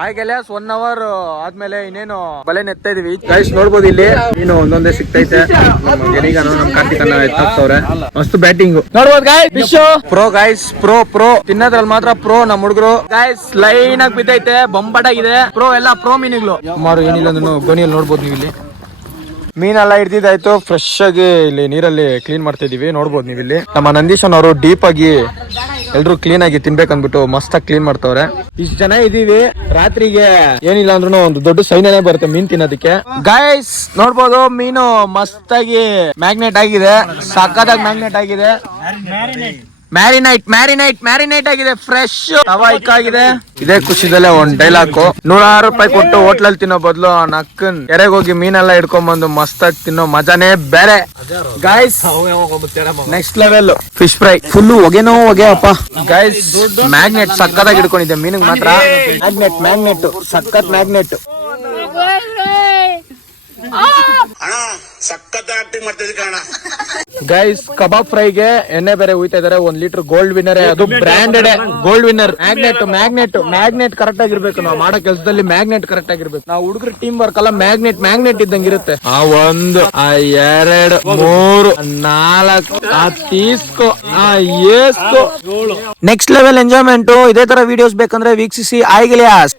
Hi ಗೆಳೆಯಸ್ 1 hour ಆದ್ಮೇಲೆ ಇನ್ನೇನು ಬಲೆ ನೆತ್ತಾ ಇದೀವಿ ಗೈಸ್. ನೋಡ್ಬೋದು ಇಲ್ಲಿ ಇನ್ನು ಒಂದೊಂದೇ ಸಿಗ್ತೈತೆ. ನಮ್ಮ ಗೆನಿಗನು ನಮ್ಮ ಕಾರ್ತಿಕನ್ನ ಎತ್ತಾಕ್ತವ್ರೆ. ಮಸ್ತ್ ಬ್ಯಾಟಿಂಗ್ ನೋಡ್ಬೋದು guys. Fish pro guys, pro ತಿನ್ನೋದ್ರಲ್ಲಿ ಮಾತ್ರ ಪ್ರೋ ನಮ್ಮ ಹುಡುಗರು ಗೈಸ್. ಲೈನ್ ಆಗಿ ಬಿದ್ದೈತೆ, ಬೊಂಬಾಟಾಗಿದೆ. ಪ್ರೋ ಎಲ್ಲ ಪ್ರೋ ಮೀನುಗಳು ಸುಮಾರು ಏನಿಲ್ಲ ಅಂದ್ರೂ ಗೋಣಿಯಲ್ಲಿ ನೋಡ್ಬೋದು ನೀವು. ಇಲ್ಲಿ ಮೀನೆಲ್ಲ ಹಿಡ್ದಿದ್ದಾಯ್ತು, ಫ್ರೆಶ್ ಆಗಿ ಇಲ್ಲಿ ನೀರಲ್ಲಿ ಕ್ಲೀನ್ ಮಾಡ್ತಾ ಇದೀವಿ. ನೋಡ್ಬೋದು ನೀವು ಇಲ್ಲಿ ನಮ್ಮ ನಂದೀಶನ್ ಅವರು ಡೀಪ್ ಆಗಿ ಎಲ್ರು ಕ್ಲೀನ್ ಆಗಿ ತಿನ್ಬೇಕಂದ್ಬಿಟ್ಟು ಮಸ್ತ್ ಆಗಿ ಕ್ಲೀನ್ ಮಾಡ್ತವ್ರೆ. ಇಷ್ಟ ಜನ ಇದೀವಿ, ರಾತ್ರಿಗೆ ಏನಿಲ್ಲ ಅಂದ್ರೂ ಒಂದು ದೊಡ್ಡ ಸೈನ್ಯನೇ ಬರುತ್ತೆ ಮೀನ್ ತಿನ್ನೋದಕ್ಕೆ. ಗೈಸ್ ನೋಡ್ಬೋದು ಮೀನು ಮಸ್ತ್ ಆಗಿ ಮ್ಯಾಗ್ನೇಟ್ ಆಗಿದೆ, ಸಕ್ಕತ್ತಾಗಿ ಮ್ಯಾಗ್ನೇಟ್ ಆಗಿದೆ. ಮ್ಯಾರಿನೈಟ್ ಆಗಿದೆ, ಫ್ರೆಶ್ ತವಾಯ್ಕ್ ಆಗಿದೆ. ಇದೇ ಖುಷಿದಲ್ಲೇ ಒಂದ್ ಡೈಲಾಗ್, 100 ರೂಪಾಯಿ ಕೊಟ್ಟು ಹೋಟ್ಲಲ್ಲಿ ತಿನ್ನೋ ಬದಲು ನಕ್ಕನ್ ಕೆರೆಗೆ ಹೋಗಿ ಮೀನೆಲ್ಲ ಹಿಡ್ಕೊಂಡ್ ಬಂದು ಮಸ್ತಾಗಿ ತಿನ್ನೋ ಮಜಾನೇ ಬೇರೆ guys. Next level fish fry, full ಹೊಗೆ ಅಪ್ಪ ಗೈಸ್. ಮ್ಯಾಗ್ನೆಟ್ ಸಕ್ಕತ್ತಾಗಿ ಹಿಡ್ಕೊಂಡಿದ್ದೆ ಮೀನಿಗೆ ಮಾತ್ರ. ಮ್ಯಾಗ್ನೆಟ್ ಸಕ್ಕತ್ ಮ್ಯಾಗ್ನೆಟ್. ಗೈಸ್ ಕಬಾಬ್ ಫ್ರೈಗೆ ಎಣ್ಣೆ ಬೇರೆ ಉಯ್ತಾ ಇದಾರೆ. 1 ಲೀಟರ್ ಗೋಲ್ಡ್ ವಿನ್ನರ್, ಅದು branded gold winner. Magnet correct ಆಗಿರ್ಬೇಕು. ನಾವು ಮಾಡೋ ಕೆಲಸದಲ್ಲಿ ಮ್ಯಾಗ್ನೆಟ್ ಕರೆಕ್ಟ್ ಆಗಿರ್ಬೇಕು. ನಾವು ಹುಡುಗರು ಟೀಮ್ ವರ್ಕ್ ಅಲ್ಲ, ಮ್ಯಾಗ್ನೆಟ್ ಇದ್ದಂಗೆ ಇರುತ್ತೆ. 1 2 3 4 ತೀಸ್ಕೋ ಏಸ್ಕೋ. Next level enjoyment. ಇದೇ ತರ ವಿಡಿಯೋಸ್ ಬೇಕಂದ್ರೆ ವೀಕ್ಷಿಸಿ. ಆಯ್ಗಿಲಿಯಾಸ್.